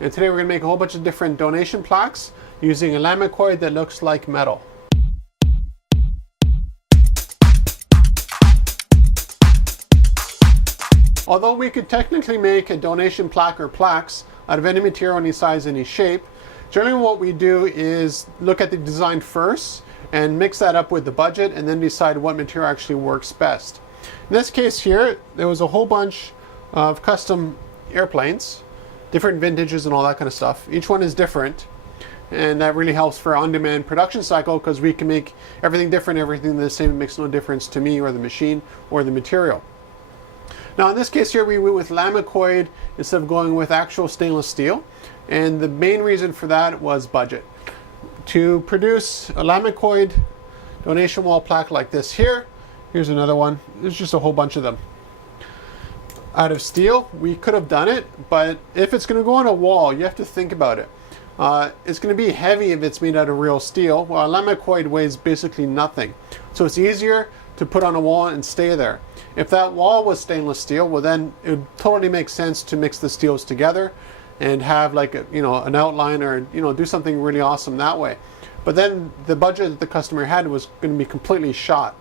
And today we're going to make a whole bunch of different donation plaques using a Lamacoid that looks like metal. Although we could technically make a donation plaque or plaques out of any material, any size, any shape, generally what we do is look at the design first and mix that up with the budget and then decide what material actually works best. In this case here, there was a whole bunch of custom airplanes, different vintages and all that kind of stuff. Each one is different, and that really helps for on-demand production cycle because we can make everything different, everything the same. It makes no difference to me or the machine or the material. Now in this case here, we went with Lamacoid instead of going with actual stainless steel, and the main reason for that was budget. To produce a Lamacoid donation wall plaque like this here, here's another one. There's just a whole bunch of them. Out of steel, we could have done it, but if it's going to go on a wall, you have to think about it. It's going to be heavy if it's made out of real steel, while a Lamacoid weighs basically nothing. So it's easier to put on a wall and stay there. If that wall was stainless steel, well then it would totally make sense to mix the steels together and have like a, an outline, or do something really awesome that way. But then the budget that the customer had was going to be completely shot.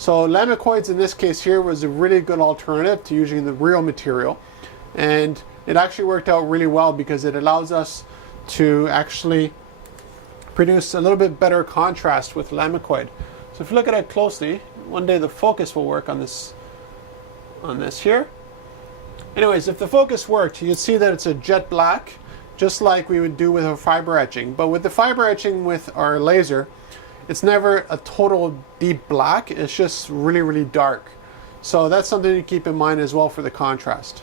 So Lamacoids in this case here was a really good alternative to using the real material, and it actually worked out really well because it allows us to actually produce a little bit better contrast with Lamacoid. So if you look at it closely, one day the focus will work on this here. Anyways, if the focus worked, you'd see that it's a jet black, just like we would do with a fiber etching. But with the fiber etching with our laser, it's never a total deep black, it's just really, really dark. So that's something to keep in mind as well for the contrast.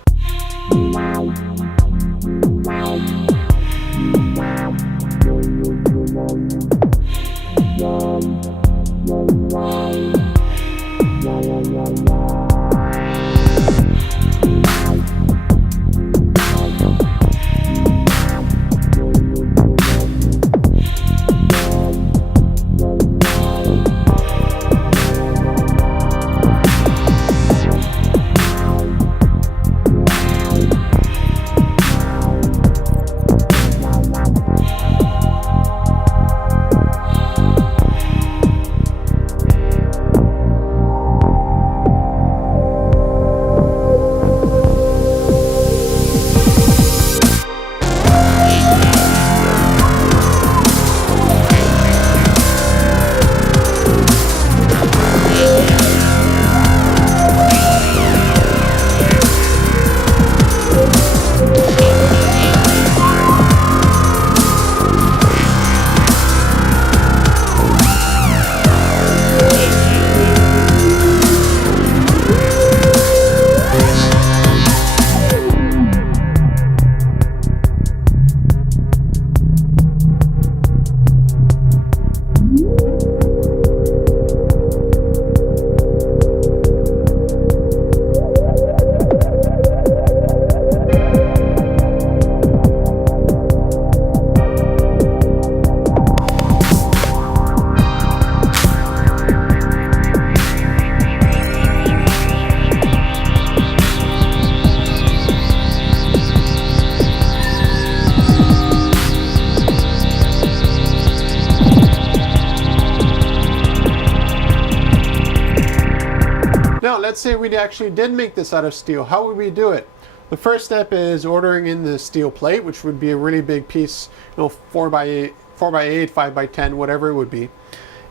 Now let's say we actually did make this out of steel. How would we do it? The first step is ordering in the steel plate, which would be a really big piece, 4x8, 5x10, whatever it would be.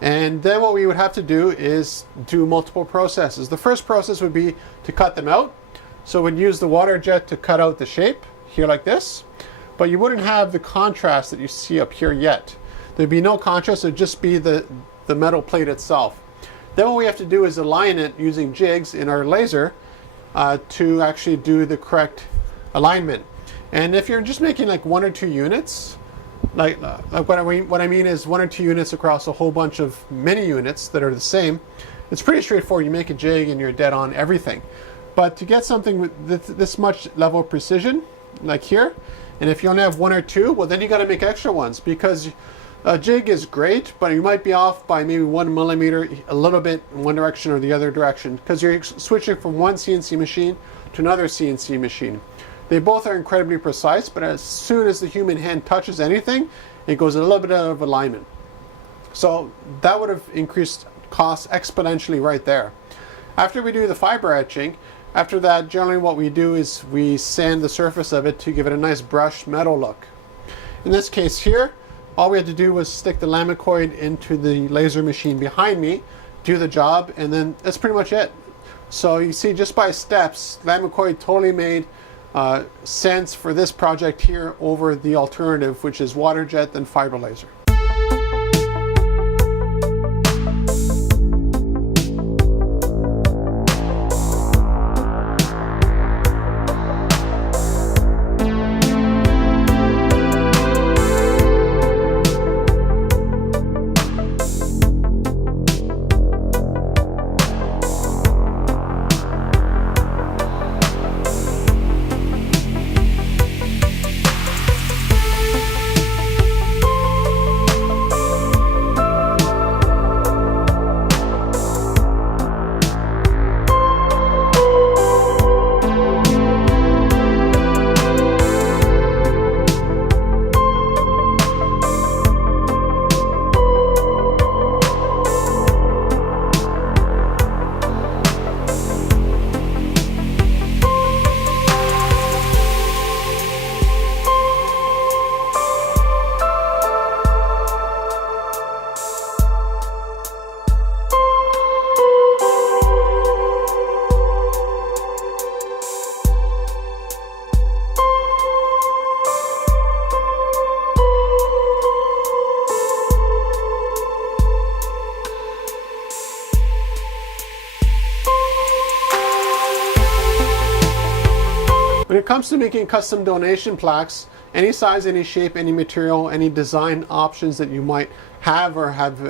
And then what we would have to do is do multiple processes. The first process would be to cut them out. So we'd use the water jet to cut out the shape here like this, but you wouldn't have the contrast that you see up here yet. There'd be no contrast, it'd just be the metal plate itself. Then what we have to do is align it using jigs in our laser to actually do the correct alignment. And if you're just making like 1 or 2 units, what I mean is 1 or 2 units across a whole bunch of mini units that are the same, it's pretty straightforward. You make a jig and you're dead on everything. But to get something with this much level of precision, like here, and if you only have 1 or 2, well then you got to make extra ones, because a jig is great, but you might be off by maybe 1 millimeter, a little bit in one direction or the other direction, because you're switching from one CNC machine to another CNC machine. They both are incredibly precise, but as soon as the human hand touches anything, it goes a little bit out of alignment. So that would have increased costs exponentially right there. After we do the fiber etching, after that, generally what we do is we sand the surface of it to give it a nice brushed metal look. In this case here, all we had to do was stick the Lamacoid into the laser machine behind me, do the job, and then that's pretty much it. So you see, just by steps, Lamacoid totally made sense for this project here over the alternative, which is water jet and fiber laser. When it comes to making custom donation plaques, any size, any shape, any material, any design options that you might have or have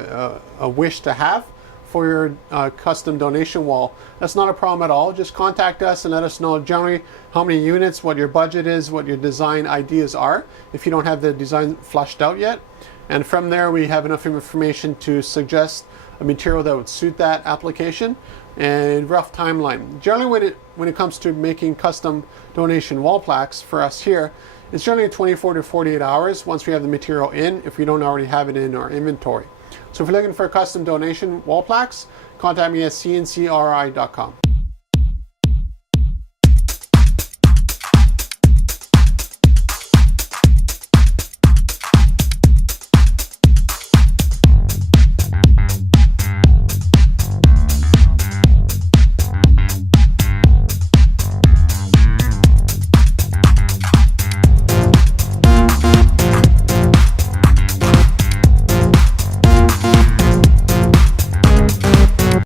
a wish to have for your custom donation wall, that's not a problem at all. Just contact us and let us know generally how many units, what your budget is, what your design ideas are, if you don't have the design fleshed out yet. And from there, we have enough information to suggest a material that would suit that application and rough timeline. Generally, when it comes to making custom donation wall plaques for us here, it's generally 24 to 48 hours once we have the material in, if we don't already have it in our inventory. So if you're looking for custom donation wall plaques, contact me at CNCRI.com.